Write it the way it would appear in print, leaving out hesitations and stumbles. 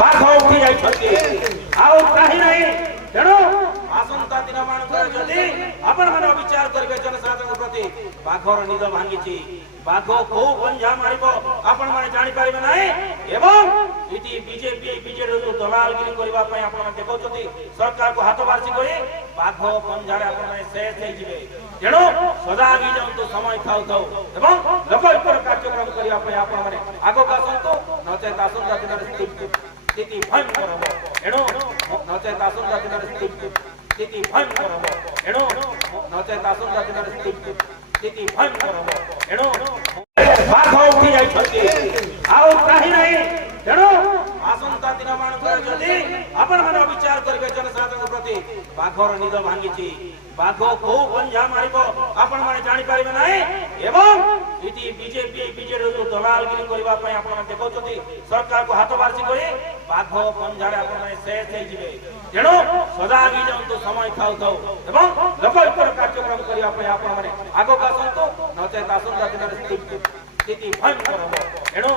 ବାଘ ଉଠି ଯାଇଛନ୍ତି ଆଉ କାହିଁ ନାହିଁ। ତେଣୁ ଆସନ୍ତା ଦିନ ମାନଙ୍କରେ ଯଦି ଆପଣମାନେ ବିଚାର କରିବେ ଜନସାଧାରଣଙ୍କ ପ୍ରତି ବାଘର ନିଦ ଭାଙ୍ଗିଛି, ବାଘ କୋଉ ପଞ୍ଝା ମାରିବ ଆପଣମାନେ ଜାଣିପାରିବେ ନାହିଁ। ଏବଂ ଏଠି ବିଜେପି ବିଜେଡିକୁ ଦଲାଲଗିରି କରିବା ପାଇଁ ଆପଣମାନେ ଦେଖାଉଛନ୍ତି, ସରକାରକୁ ହାତ ବାର୍ଷି କରି ବାଘ ପଞ୍ଝାରେ ଆପଣମାନେ ଶେଷ ହେଇଯିବେ। ତେଣୁ ସଜାଗ ହେଇଯାଆନ୍ତୁ ସମୟ ଥାଉ ଥାଉ ଏବଂ ଲୋକ ଐକ୍ୟର କାର୍ଯ୍ୟକ୍ରମ କରିବା ପାଇଁ ଆପଣମାନେ ଆଗକୁ ଆସନ୍ତୁ, ନଚେତ ଆସନ୍ତା ଦିନରେ ସ୍ଥିତି ଭୟଙ୍କର ହବ। ଏଣୁ ନଚେତ ଆସନ୍ତା ଦିନରେ ସ୍ଥିତି ଭୟଙ୍କର ହବ। ଏଣୁ ନଚେତ ଆସନ୍ତା ଦିନରେ ସ୍ଥିତି ଭୟଙ୍କର ହବ। ଏଣୁ ବାଘ ଉଠି ଯାଇଛନ୍ତି ଆଉ କାହିଁ ନାହିଁ। ତେଣୁ ଆସନ୍ତା ଦିନ ମାନଙ୍କରେ ଯଦି ଆପଣମାନେ ବିଚାର କରିବେ ଜନସାଧାରଣଙ୍କ ପ୍ରତି ବାଘର ନିଦ ଭାଙ୍ଗିଛି, ବାଘ କୋଉ ପଞ୍ଝା ମାରିବ ଆପଣମାନେ ଜାଣିପାରିବେ ନାହିଁ। ଏବଂ ଏଠି ବିଜେପି ବିଜେଡିକୁ ଦଲାଲଗିରି କରିବା ପାଇଁ ଆପଣମାନେ ଦେଖାଉଛନ୍ତି, ସରକାରକୁ ହାତ ବାର୍ଷି କରି ବାଘ ପଞ୍ଝାରେ ଆପଣମାନେ ଶେଷ ହେଇଯିବେ। ତେଣୁ ସଜାଗ ହେଇଯାଆନ୍ତୁ ସମୟ ଥାଉ ଥାଉ ଏବଂ ଲୋକ ଐକ୍ୟର କାର୍ଯ୍ୟକ୍ରମ କରିବା ପାଇଁ ଆପଣମାନେ ଆଗକୁ ଆସନ୍ତୁ, ନଚେତ ଆସନ୍ତା ଦିନରେ ସ୍ଥିତି ଭୟଙ୍କର ହବ। ଏଣୁ